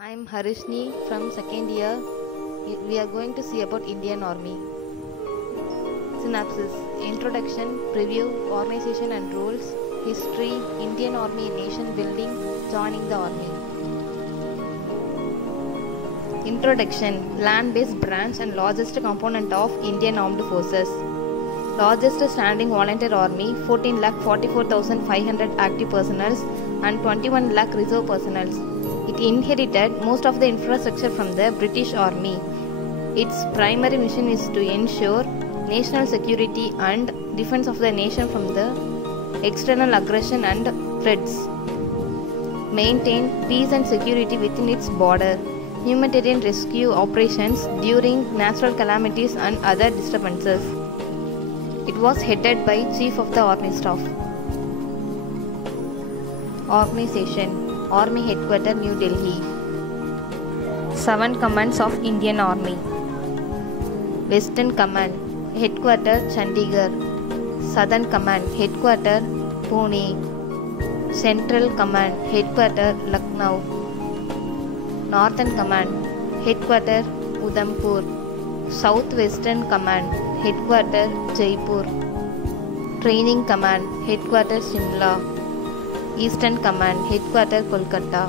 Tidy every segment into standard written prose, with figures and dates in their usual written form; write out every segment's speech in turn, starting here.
I am Harishni from second year. We are going to see about Indian Army. Synopsis: Introduction, Preview, Organization and Rules, History, Indian Army, Nation Building, Joining the Army. Introduction: Land-based branch and largest component of Indian Armed Forces. Largest standing volunteer army, 14,44,500 active personnel and 21 lakh reserve personnel. It inherited most of the infrastructure from the British Army. Its primary mission is to ensure national security and defense of the nation from the external aggression and threats. Maintain peace and security within its border. Humanitarian rescue operations during natural calamities and other disturbances. It was headed by Chief of the Army Staff. Organization: Army Headquarters, New Delhi. 7 Commands of Indian Army. Western Command, Headquarters, Chandigarh. Southern Command, Headquarters, Pune. Central Command, Headquarters, Lucknow. Northern Command, Headquarters, Udhampur. Southwestern Command, Headquarters, Jaipur. Training Command, Headquarters, Shimla. Eastern Command, Headquarters, Kolkata.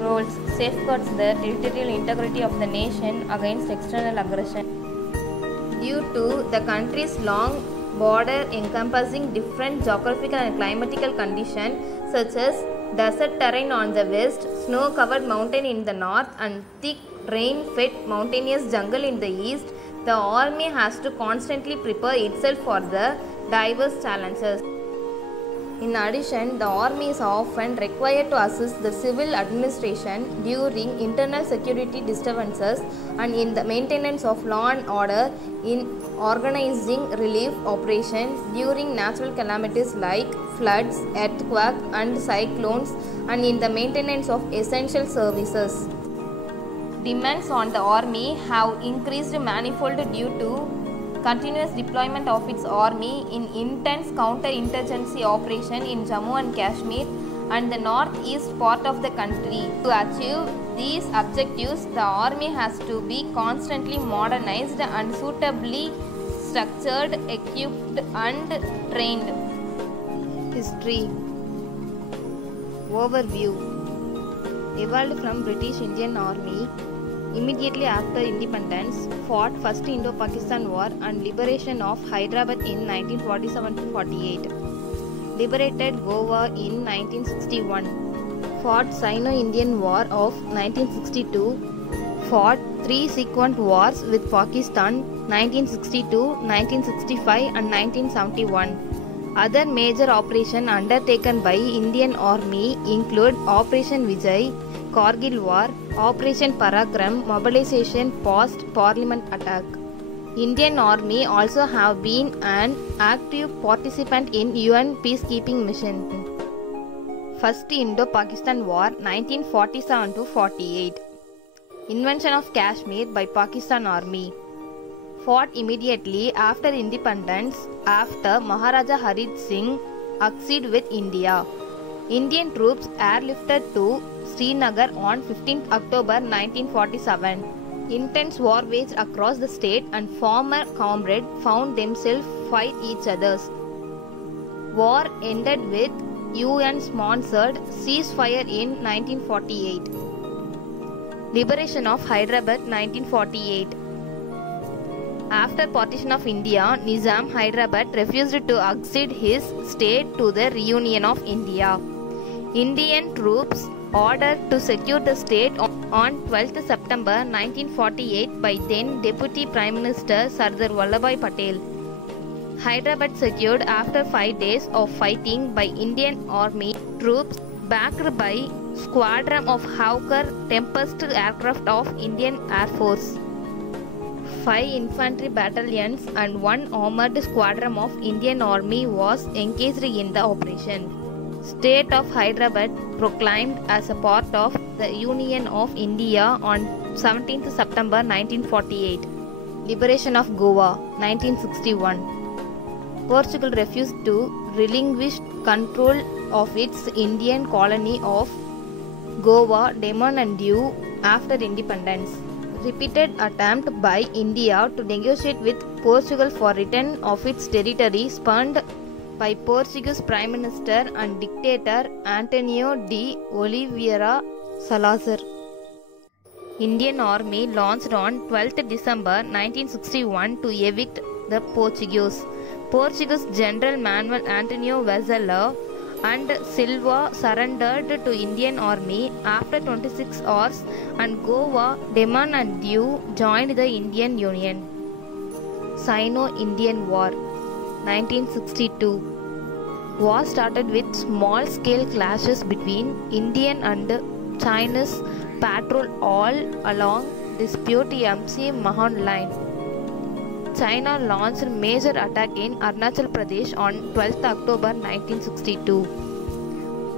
Roles: safeguards the territorial integrity of the nation against external aggression. Due to the country's long border encompassing different geographical and climatical conditions such as desert terrain on the west, snow-covered mountain in the north and thick rain-fed mountainous jungle in the east, the army has to constantly prepare itself for the diverse challenges. In addition, the army is often required to assist the civil administration during internal security disturbances and in the maintenance of law and order, in organizing relief operations during natural calamities like floods, earthquakes and cyclones, and in the maintenance of essential services. Demands on the army have increased manifold due to continuous deployment of its army in intense counter-insurgency operation in Jammu and Kashmir and the northeast part of the country. To achieve these objectives, the army has to be constantly modernized and suitably structured, equipped and trained. History. Overview. Evolved from British Indian Army. Immediately after independence, fought First Indo-Pakistan War and liberation of Hyderabad in 1947-48. Liberated Goa in 1961. Fought Sino-Indian War of 1962. Fought 3 subsequent wars with Pakistan 1962, 1965 and 1971. Other major operations undertaken by Indian Army include Operation Vijay, Kargil War, Operation Parakram, mobilization post Parliament attack. Indian Army also have been an active participant in UN peacekeeping mission. First Indo-Pakistan War 1947-48. Invasion of Kashmir by Pakistan Army. Fought immediately after independence after Maharaja Harit Singh acceded with India. Indian troops airlifted to Srinagar on 15th October 1947. Intense war waged across the state and former comrades found themselves fight each other. War ended with UN-sponsored ceasefire in 1948. Liberation of Hyderabad 1948. After partition of India, Nizam Hyderabad refused to accede his state to the reunion of India. Indian troops ordered to secure the state on 12th September 1948 by then Deputy Prime Minister Sardar Vallabhbhai Patel. Hyderabad secured after 5 days of fighting by Indian Army troops backed by squadron of Hawker Tempest aircraft of Indian Air Force. 5 infantry battalions and 1 armored squadron of Indian Army was engaged in the operation. State of Hyderabad proclaimed as a part of the Union of India on 17th September 1948. Liberation of Goa 1961. Portugal refused to relinquish control of its Indian colony of Goa, Daman and Diu after independence. Repeated attempt by India to negotiate with Portugal for return of its territory spurned by Portuguese Prime Minister and dictator Antonio de Oliveira Salazar. Indian Army launched on 12th December 1961 to evict the Portuguese. Portuguese General Manuel Antonio Vazela and Silva surrendered to Indian Army after 26 hours, and Goa, Daman and Diu joined the Indian Union. Sino-Indian War 1962. War started with small-scale clashes between Indian and Chinese patrol all along dispute MC Mahon line. China launched major attack in Arunachal Pradesh on 12th October 1962.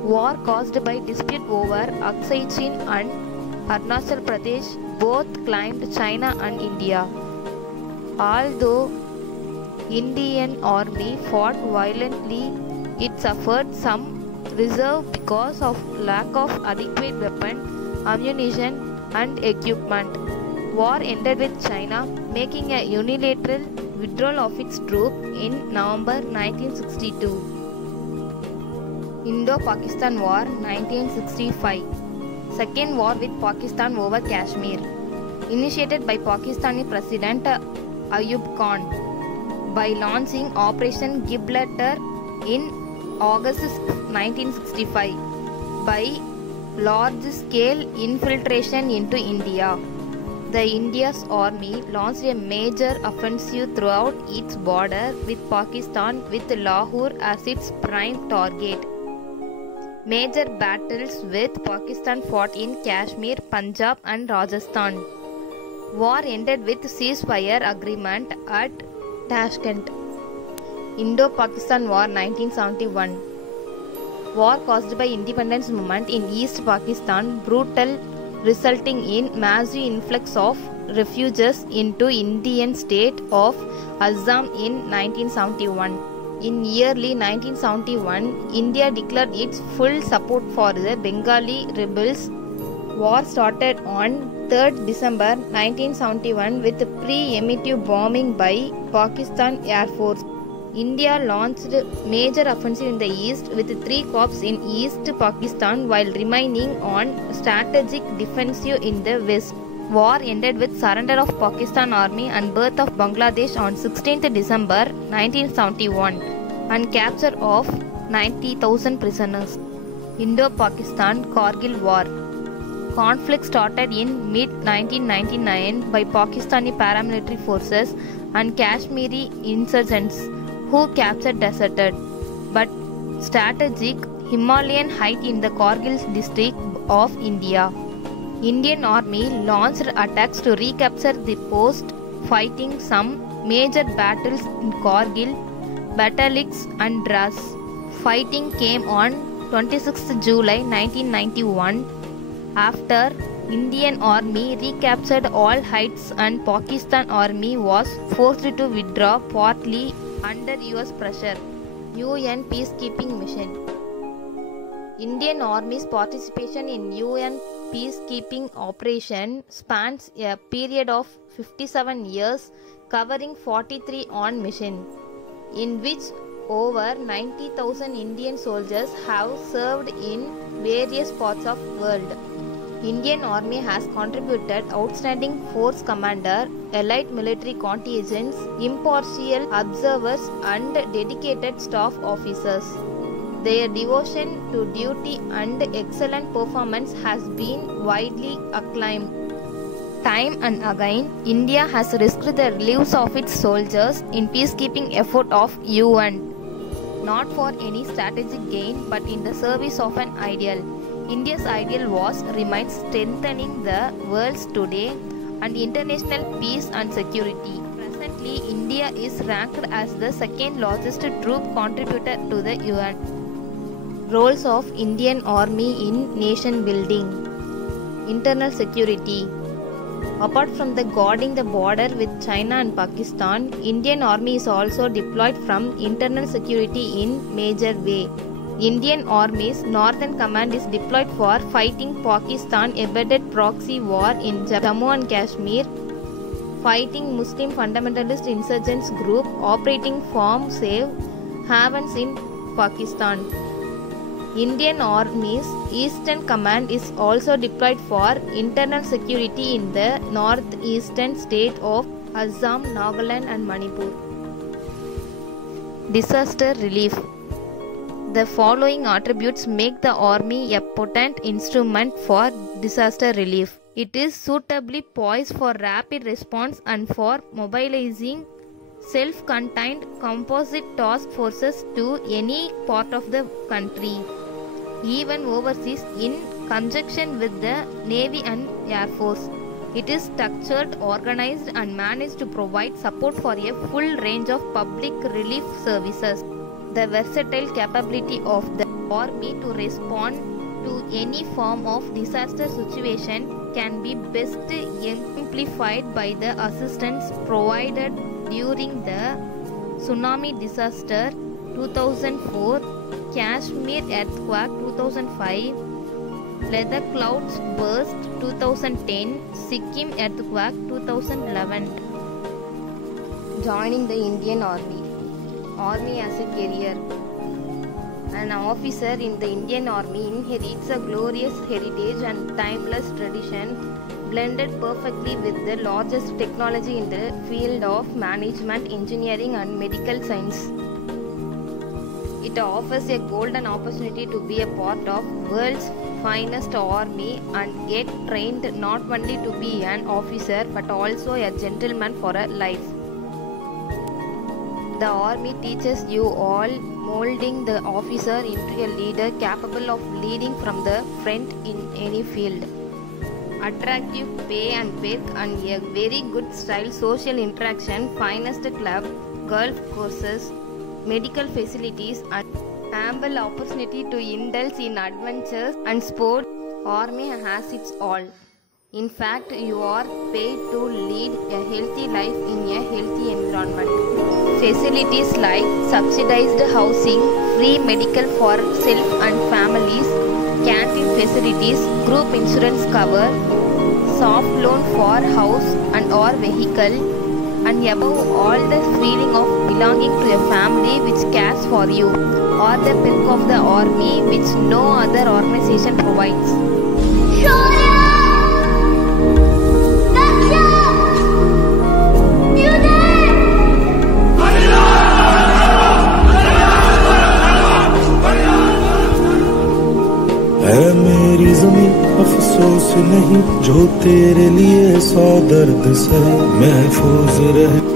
War caused by dispute over Aksai Chin and Arunachal Pradesh both claimed China and India. Although Indian Army fought violently, it suffered some reserve because of lack of adequate weapon, ammunition and equipment. War ended with China making a unilateral withdrawal of its troops in November 1962. Indo-Pakistan War 1965. Second war with Pakistan over Kashmir. Initiated by Pakistani President Ayub Khan by launching Operation Gibraltar in August 1965 by large-scale infiltration into India. The India's army launched a major offensive throughout its border with Pakistan, with Lahore as its prime target. Major battles with Pakistan fought in Kashmir, Punjab and Rajasthan. War ended with ceasefire agreement at Tashkent. Indo-Pakistan War 1971. War caused by independence movement in East Pakistan, brutal, resulting in massive influx of refugees into Indian state of Assam in 1971. In early 1971, India declared its full support for the Bengali rebels. War started on 3rd December 1971 with preemptive bombing by Pakistan Air Force. India launched major offensive in the east with 3 corps in East Pakistan while remaining on strategic defensive in the west. War ended with surrender of Pakistan Army and birth of Bangladesh on 16th December 1971 and capture of 90,000 prisoners. Indo-Pakistan Kargil War. Conflict started in mid-1999 by Pakistani paramilitary forces and Kashmiri insurgents who captured deserted but strategic Himalayan height in the Kargil district of India. Indian Army launched attacks to recapture the post, fighting some major battles in Kargil, Bataliks and Dras. Fighting came on 26 July 1991 after Indian Army recaptured all heights and Pakistan Army was forced to withdraw partly under US pressure. UN Peacekeeping Mission. Indian Army's participation in UN peacekeeping operation spans a period of 57 years covering 43 on mission, in which over 90,000 Indian soldiers have served in various parts of the world. Indian Army has contributed outstanding force commander, elite military contingents, impartial observers and dedicated staff officers. Their devotion to duty and excellent performance has been widely acclaimed. Time and again, India has risked the lives of its soldiers in peacekeeping effort of UN, not for any strategic gain but in the service of an ideal. India's ideal remains strengthening the world's today and international peace and security. Presently, India is ranked as the second largest troop contributor to the UN. Roles of Indian Army in nation building. Internal security. Apart from the guarding the border with China and Pakistan, Indian Army is also deployed from internal security in major way. Indian Army's Northern Command is deployed for fighting Pakistan embedded proxy war in Jammu and Kashmir, fighting Muslim fundamentalist insurgents group operating from safe havens in Pakistan. Indian Army's Eastern Command is also deployed for internal security in the northeastern state of Assam, Nagaland and Manipur. Disaster relief. The following attributes make the Army a potent instrument for disaster relief. It is suitably poised for rapid response and for mobilizing self-contained composite task forces to any part of the country, even overseas, in conjunction with the Navy and Air Force. It is structured, organized and managed to provide support for a full range of public relief services. The versatile capability of the Army to respond to any form of disaster situation can be best exemplified by the assistance provided during the tsunami disaster 2004, Kashmir earthquake 2005, Leather Clouds burst 2010, Sikkim earthquake 2011. Joining the Indian Army. Army as a career. An officer in the Indian Army inherits a glorious heritage and timeless tradition blended perfectly with the largest technology in the field of management, engineering and medical science. It offers a golden opportunity to be a part of world's finest army and get trained not only to be an officer but also a gentleman for a life. The Army teaches you all, molding the officer into a leader capable of leading from the front in any field. Attractive pay and perk and a very good style social interaction, finest club, golf courses, medical facilities and ample opportunity to indulge in adventures and sport. Army has its all. In fact, you are paid to lead a healthy life in a healthy environment. Facilities like subsidized housing, free medical for self and families, canteen facilities, group insurance cover, soft loan for house and or vehicle, and above all the feeling of belonging to a family which cares for you, or the perk of the Army which no other organization provides. है मेरी ज़मीं अफसोस नहीं जो तेरे लिए 100 दर्द सहे महफूज रहे।